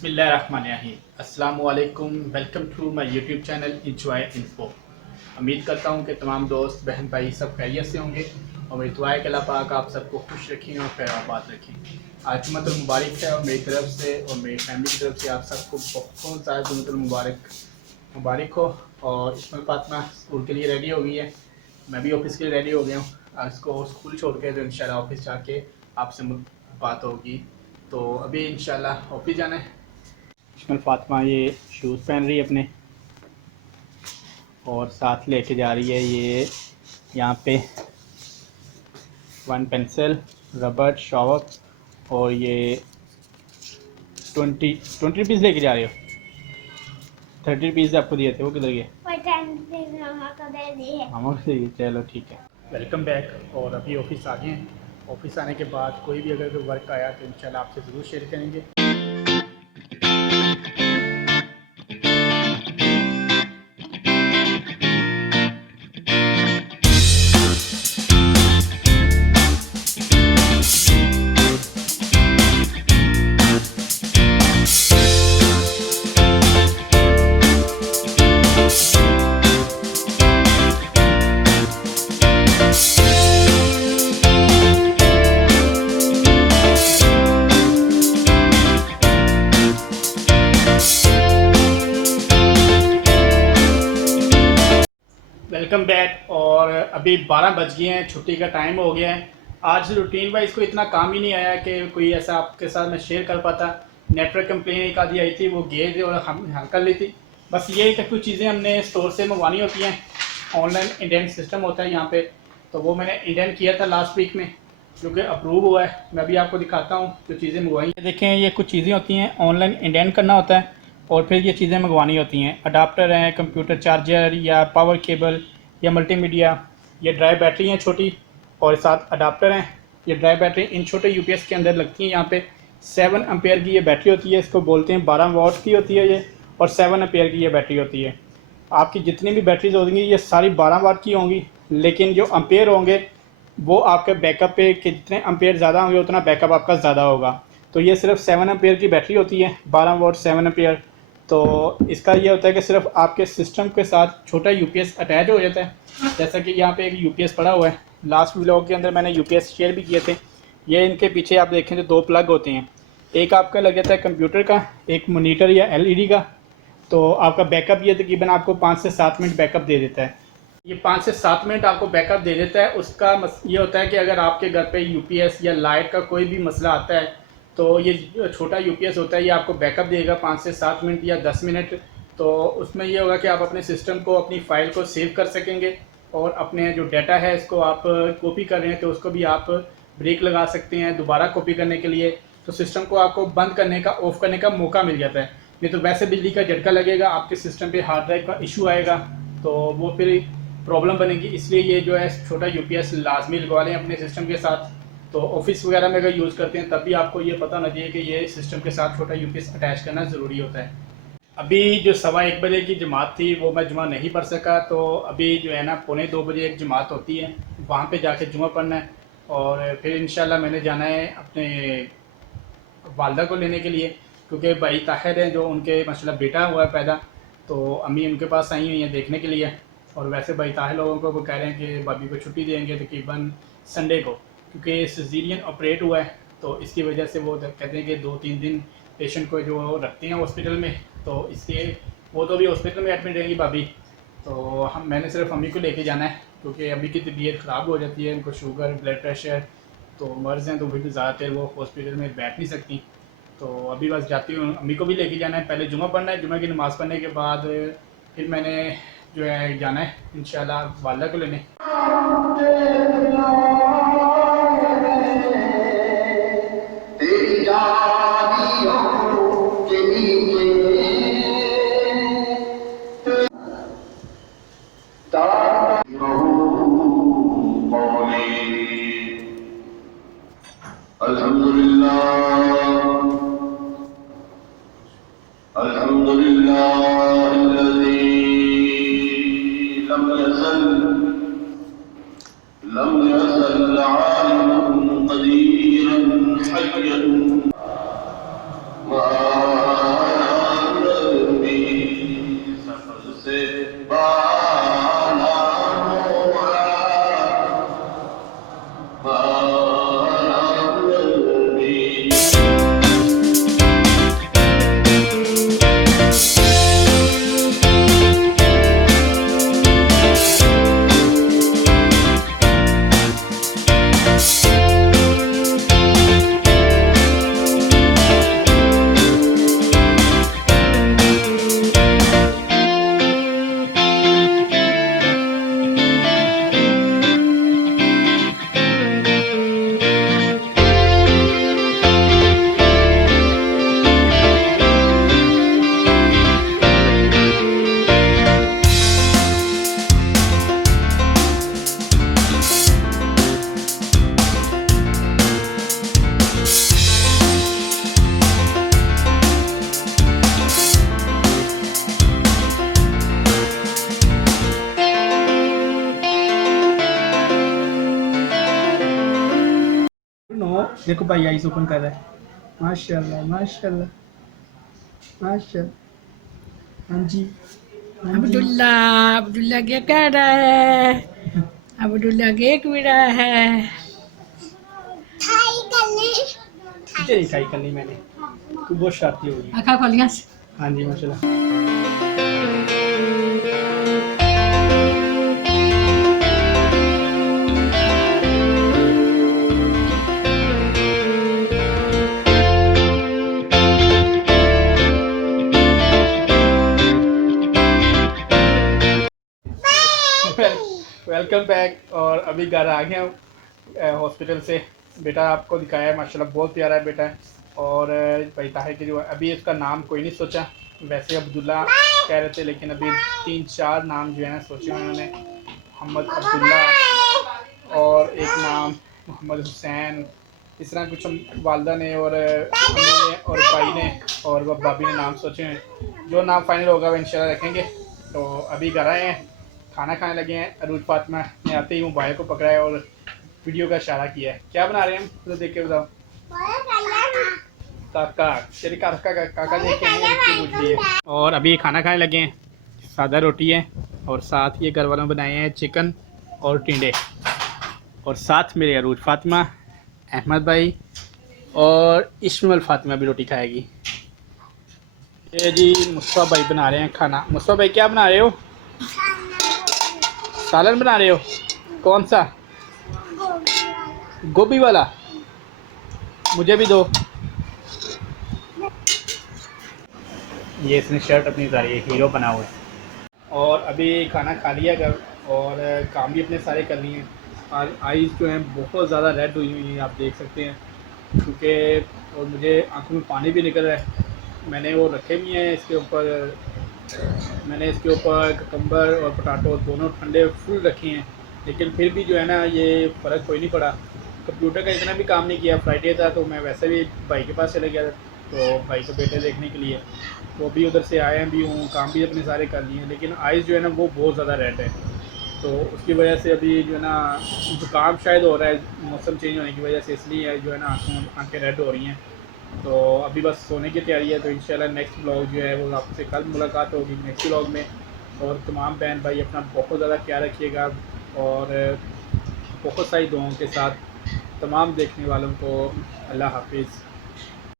बिस्मिल्लाहिर्रहमानिर्रहीम। अस्सलामु अलैकुम। Welcome to my YouTube channel enjoy info. उम्मीद करता हूँ कि तमाम दोस्त बहन भाई सब खैरियत से होंगे और मेरी दुआ है कि अल्लाह पाक आप सबको खुश रखें और खैर आबाद रखें। आज जुम्मतुल मुबारक है और मेरी तरफ से और मेरी फैमिली की तरफ से आप सबको बहुत ज़्यादा जुम्मतुल मुबारक हो। और इसमें फातिमा स्कूल के लिए रेडी हो गई है, मैं भी ऑफिस के लिए रेडी हो गया हूँ। आज इसको स्कूल छोड़ के तो इंशाल्लाह ऑफिस जाके आपसे बात होगी। तो अभी इंशाल्लाह ऑफिस जाना है। इसमें फातिमा ये शूज़ पहन रही है अपने और साथ लेके जा रही है ये यहाँ पे 1 पेंसिल, रबर, शॉवर और ये 20 रुपीज़ लेके जा रही हो। 30 रुपीज़ आपको दिए थे, वो किधर गए? मामा को दे दिए। चलो ठीक है। Welcome back. और अभी ऑफिस आ गए हैं। ऑफिस आने के बाद कोई भी अगर वर्क आया तो इंशाल्लाह आपसे ज़रूर शेयर करेंगे। Welcome back. और अभी 12 बज गए हैं, छुट्टी का टाइम हो गया है। आज रूटीन वाइज कोई इतना काम ही नहीं आया कि कोई ऐसा आपके साथ मैं शेयर कर पाता। नेटवर्क कंप्लेन एक आधी आई थी, वो गए थे और हम हल कर ली थी। बस ये कि कुछ चीज़ें हमने स्टोर से मंगवानी होती हैं। ऑनलाइन इंडेंट सिस्टम होता है यहाँ पे, तो वो मैंने इंडेंट किया था लास्ट वीक में, जो कि अप्रूव हुआ है। मैं भी आपको दिखाता हूँ जो चीज़ें मंगवाई। देखें, ये कुछ चीज़ें होती हैं, ऑनलाइन इंडेंट करना होता है और फिर ये चीज़ें मंगवानी होती हैं। अडाप्टर हैं, कंप्यूटर चार्जर या पावर केबल या मल्टीमीडिया, ये ड्राई बैटरी हैं छोटी और साथ अडाप्टर हैं। ये ड्राई बैटरी इन छोटे यूपीएस के अंदर लगती हैं। यहाँ पे 7 एम्पेयर की ये बैटरी होती है, इसको बोलते हैं 12 वॉट की होती है ये, और 7 एम्पेयर की ये बैटरी होती है। आपकी जितनी भी बैटरीज होंगी ये सारी 12 वाट की होंगी, लेकिन जो एम्पेयर होंगे वो आपके बैकअप पे कि जितने एम्पेयर ज़्यादा होंगे उतना बैकअप आपका ज़्यादा होगा। तो ये सिर्फ 7 एम्पेयर की बैटरी होती है, 12 वॉट 7 एम्पेयर। तो इसका ये होता है कि सिर्फ आपके सिस्टम के साथ छोटा यूपीएस अटैच हो जाता है। जैसा कि यहाँ पे एक यूपीएस पड़ा हुआ है, लास्ट व्लॉग के अंदर मैंने यूपीएस शेयर भी किए थे। ये इनके पीछे आप देखें तो 2 प्लग होते हैं, एक आपका लग जाता है कंप्यूटर का, एक मॉनिटर या एलईडी का। तो आपका बैकअप ये तकरीबन आपको 5 से 7 मिनट बैकअप दे देता है। ये 5 से 7 मिनट आपको बैकअप दे देता है। उसका ये होता है कि अगर आपके घर पे यूपीएस या लाइट का कोई भी मसला आता है तो ये छोटा यूपीएस होता है, ये आपको बैकअप देगा 5 से 7 मिनट या 10 मिनट। तो उसमें ये होगा कि आप अपने सिस्टम को, अपनी फ़ाइल को सेव कर सकेंगे और अपने जो डाटा है इसको आप कॉपी कर रहे हैं तो उसको भी आप ब्रेक लगा सकते हैं दोबारा कॉपी करने के लिए। तो सिस्टम को आपको बंद करने का, ऑफ़ करने का मौका मिल जाता है। नहीं तो वैसे बिजली का झटका लगेगा, आपके सिस्टम पे हार्ड ड्राइव का इशू आएगा तो वो फिर प्रॉब्लम बनेगी। इसलिए ये जो है छोटा यूपीएस लाजमी लगवा लें अपने सिस्टम के साथ। तो ऑफिस वगैरह में अगर यूज़ करते हैं तब भी आपको ये पता होना चाहिए कि ये सिस्टम के साथ छोटा यूपीएस अटैच करना ज़रूरी होता है। अभी जो 1:15 बजे की जमात थी वो मैं जुमा नहीं पढ़ सका, तो अभी जो है ना 1:45 बजे एक जमात होती है, वहाँ पे जाके जुमा पढ़ना है। और फिर इंशाल्लाह मैंने जाना है अपने वालदा को लेने के लिए, क्योंकि भाई ताहिर हैं जो उनके माशाल्लाह बेटा हुआ है पैदा, तो अम्मी उनके पास आई हुई हैं देखने के लिए। और वैसे भाई ताहिर लोगों को वो कह रहे हैं कि भाभी को छुट्टी देंगे तकरीबन संडे को, क्योंकि सिजेरियन ऑपरेट हुआ है। तो इसकी वजह से वो कहते हैं कि 2-3 दिन पेशेंट को जो रखते हैं हॉस्पिटल में, तो इसलिए वो तो भी हॉस्पिटल में एडमिट रहेंगी भाभी। तो मैंने सिर्फ अम्मी को लेके जाना है, क्योंकि अम्मी की तबीयत ख़राब हो जाती है, उनको शुगर, ब्लड प्रेशर तो मर्ज़ हैं, तो फिर ज़्यादातर वो हॉस्पिटल में बैठ नहीं सकती। तो अभी बस जाती हूँ, अम्मी को भी लेके जाना है। पहले जुमा पढ़ना है, जुमा की नमाज़ पढ़ने के बाद फिर मैंने जो है जाना है इंशाल्लाह वालदा को लेने। देखो भाई आईज ओपन कर रहा है। माशाल्लाह माशाल्लाह माशाल्लाह। हाँ जी हाँ जी। अब्दुल्ला अब्दुल्ला क्या कर रहा है? अब्दुल्ला केक भी रहा है। तुझे नहीं खाई करनी मैंने, तू बहुत शरारती होगी। आँखा खोलिया से। हाँ जी माशाल्लाह। Welcome back. और अभी घर आ गया हूँ हॉस्पिटल से। बेटा आपको दिखाया है, माशाल्लाह बहुत प्यारा है बेटा। और भाई ताहिर की जो अभी इसका नाम कोई नहीं सोचा, वैसे अब्दुल्ला कह रहे थे, लेकिन अभी 3-4 नाम जो है ना सोचे उन्होंने। मोहम्मद अब्दुल्ला और एक नाम मोहम्मद हुसैन, इस तरह कुछ वालदा ने और अम्मी ने और भाई ने और भाभी ने नाम सोचे हैं। जो नाम फाइनल होगा वो इंशाल्लाह रखेंगे। तो अभी घर आए हैं, खाना खाने लगे हैं। अरूज फातिमा ने आते ही मोबाइल को पकड़ा है और वीडियो का इशारा किया है। क्या बना रहे हैं हम, तो देख के बताओ। काका, तेरे काका देख के पूछ लिए। और अभी खाना खाने लगे हैं, सादा रोटी है और साथ ये घर वालों ने बनाए हैं चिकन और टिंडे। और साथ मेरे अरूज फातिमा, अहमद भाई और इस्माइल फातिमा भी रोटी खाएगी। ये जी मुस्तफ़ा भाई बना रहे हैं खाना। मुस्तफ़ा भाई क्या बना रहे हो? सालन बना रहे हो? कौन सा? गोभी वाला, मुझे भी दो। ये इसने शर्ट अपनी उतारी है, हीरो बना हुआ है। और अभी खाना खा लिया घर और काम भी अपने सारे कर लिए हैं। और आईज़ जो हैं बहुत ज़्यादा रेड हुई हुई हैं, आप देख सकते हैं, क्योंकि और मुझे आंखों में पानी भी निकल रहा है। मैंने वो रखे भी हैं इसके ऊपर, मैंने इसके ऊपर ककम्बर और पोटाटो दोनों ठंडे फुल रखे हैं, लेकिन फिर भी जो है ना ये फ़र्क कोई नहीं पड़ा। कंप्यूटर का इतना भी काम नहीं किया। फ्राइडे था तो मैं वैसे भी भाई के पास चले गया था, तो भाई को बेटे देखने के लिए। तो अभी उधर से आया भी हूँ, काम भी अपने सारे कर लिए हैं, लेकिन आइज़ जो है ना वो बहुत ज़्यादा रेड है। तो उसकी वजह से अभी जो है ना जुकाम शायद हो रहा है मौसम चेंज होने की वजह से, इसलिए जो है ना आँखें रेड हो रही हैं। तो अभी बस सोने की तैयारी है। तो इंशाल्लाह नेक्स्ट ब्लॉग जो है वो आपसे कल मुलाकात होगी नेक्स्ट ब्लॉग में। और तमाम बहन भाई अपना बहुत ज़्यादा ख्याल रखिएगा और बहुत सारी दुआओं के साथ तमाम देखने वालों को अल्लाह हाफिज़।